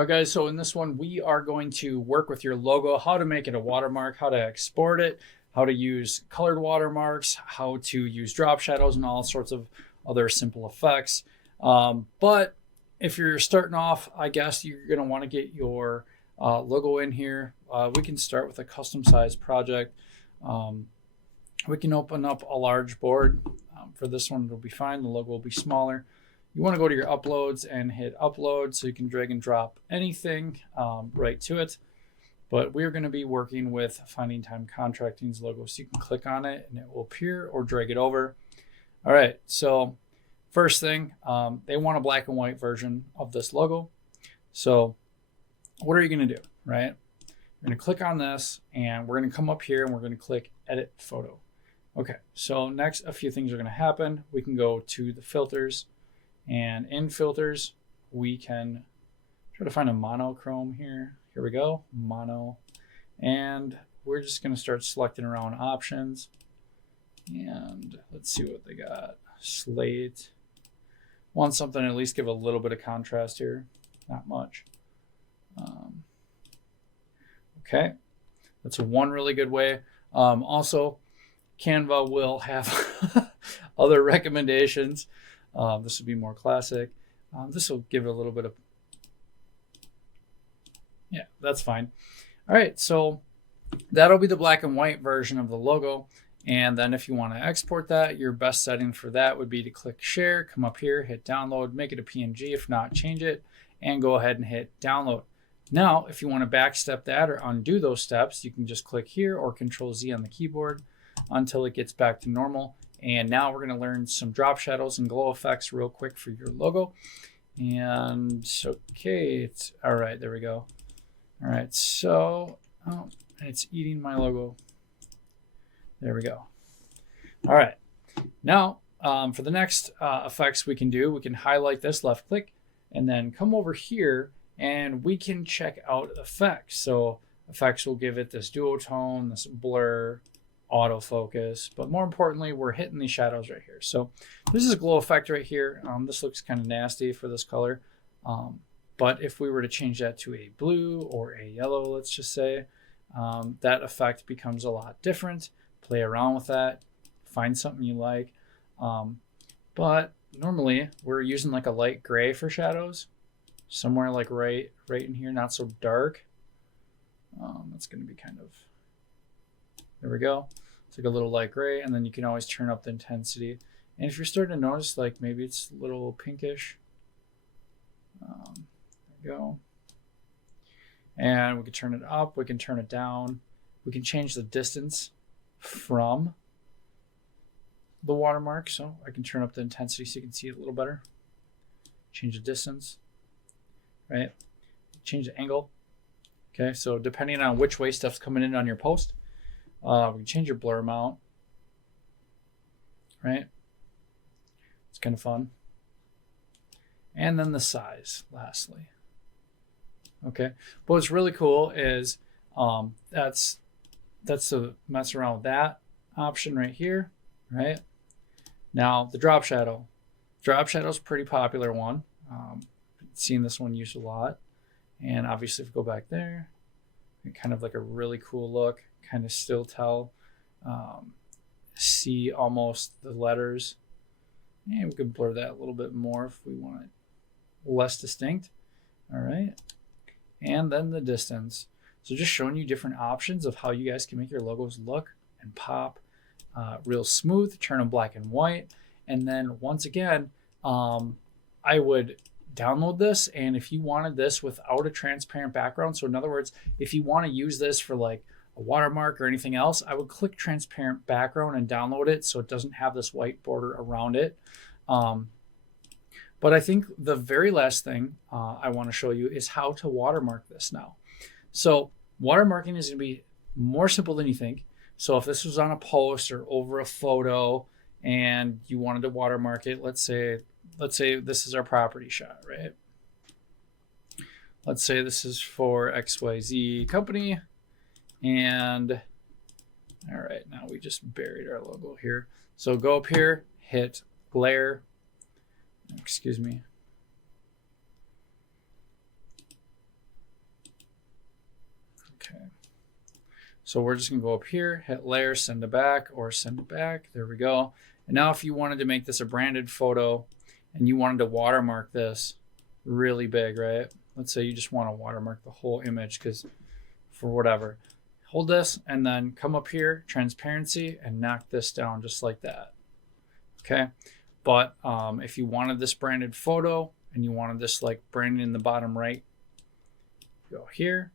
All right, guys, so in this one, we are going to work with your logo, how to make it a watermark, how to export it, how to use colored watermarks, how to use drop shadows, and all sorts of other simple effects. But if you're starting off, I guess you're going to want to get your logo in here. We can start with a custom size project. We can open up a large board. For this one, it'll be fine. The logo will be smaller. You want to go to your uploads and hit upload so you can drag and drop anything right to it. But we're going to be working with Finding Time Contracting's logo. So you can click on it and it will appear, or drag it over. All right, so first thing, they want a black and white version of this logo. So what are you going to do, right? You're going to click on this and we're going to come up here and we're going to click edit photo. Okay, so next a few things are going to happen. We can go to the filters, and in filters we can try to find a monochrome here. Here we go, mono. And we're just going to start selecting around options. And let's see what they got. Slate. Want something to at least give a little bit of contrast here. Not much. Okay, that's one really good way. Also, Canva will have other recommendations. This will be more classic. This will give it a little bit of, yeah, that's fine. All right, so that'll be the black and white version of the logo. And then if you want to export that, your best setting for that would be to click share, come up here, hit download, make it a PNG. If not, change it and go ahead and hit download. Now, if you want to backstep that or undo those steps, you can just click here or Control Z on the keyboard until it gets back to normal. And now we're going to learn some drop shadows and glow effects real quick for your logo. And okay, it's all right. There we go. All right, so it's eating my logo. There we go. All right, now for the next effects we can highlight this, left click, and then come over here and we can check out effects. So effects will give it this duotone, this blur, autofocus, but more importantly, we're hitting these shadows right here. So this is a glow effect right here. This looks kind of nasty for this color. But if we were to change that to a blue or a yellow, let's just say, that effect becomes a lot different. Play around with that, find something you like. But normally we're using like a light gray for shadows, somewhere like right in here, not so dark. That's going to be kind of, there we go. It's like a little light gray, and then you can always turn up the intensity. And if you're starting to notice, like maybe it's a little pinkish, there we go. And we can turn it up, we can turn it down. We can change the distance from the watermark. So I can turn up the intensity so you can see it a little better. Change the distance, right? Change the angle. Okay, so depending on which way stuff's coming in on your post, we can change your blur amount, right? It's kind of fun. And then the size, lastly. Okay, but what's really cool is that's to mess around with that option right here, right? Now the drop shadow. Drop shadow is a pretty popular one. Seen this one used a lot. And obviously if we go back there, kind of like a really cool look, kind of still tell, see almost the letters. And we could blur that a little bit more if we want it less distinct. All right. And then the distance. So just showing you different options of how you guys can make your logos look and pop real smooth, turn them black and white. And then once again, I would download this, and if you wanted this without a transparent background, so in other words, if you want to use this for like a watermark or anything else, I would click transparent background and download it so it doesn't have this white border around it. But I think the very last thing I want to show you is how to watermark this now. So watermarking is going to be more simple than you think. So if this was on a post or over a photo and you wanted to watermark it, let's say this is our property shot, right? Let's say this is for XYZ company. And all right, now we just buried our logo here. So go up here, hit glare. Excuse me. So we're just gonna go up here, hit layer, send it back, or send it back. There we go. And now if you wanted to make this a branded photo and you wanted to watermark this really big, right? Let's say you just want to watermark the whole image because for whatever. Hold this and then come up here, transparency, and knock this down just like that. Okay. But if you wanted this branded photo and you wanted this like branded in the bottom right, go here,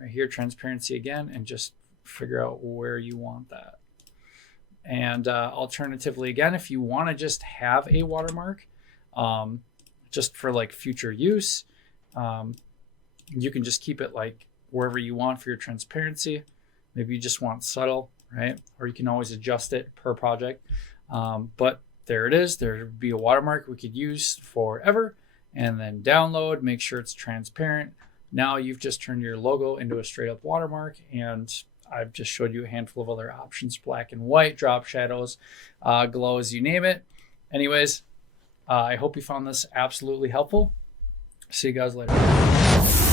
right here, transparency again, and just figure out where you want that. And alternatively, again, if you want to just have a watermark just for like future use, you can just keep it like wherever you want for your transparency. Maybe you just want subtle, right? Or you can always adjust it per project. But there it is. There would be a watermark we could use forever, and then download, make sure it's transparent. Now you've just turned your logo into a straight up watermark, and I've just showed you a handful of other options: black and white, drop shadows, glows, you name it. Anyways, I hope you found this absolutely helpful. See you guys later.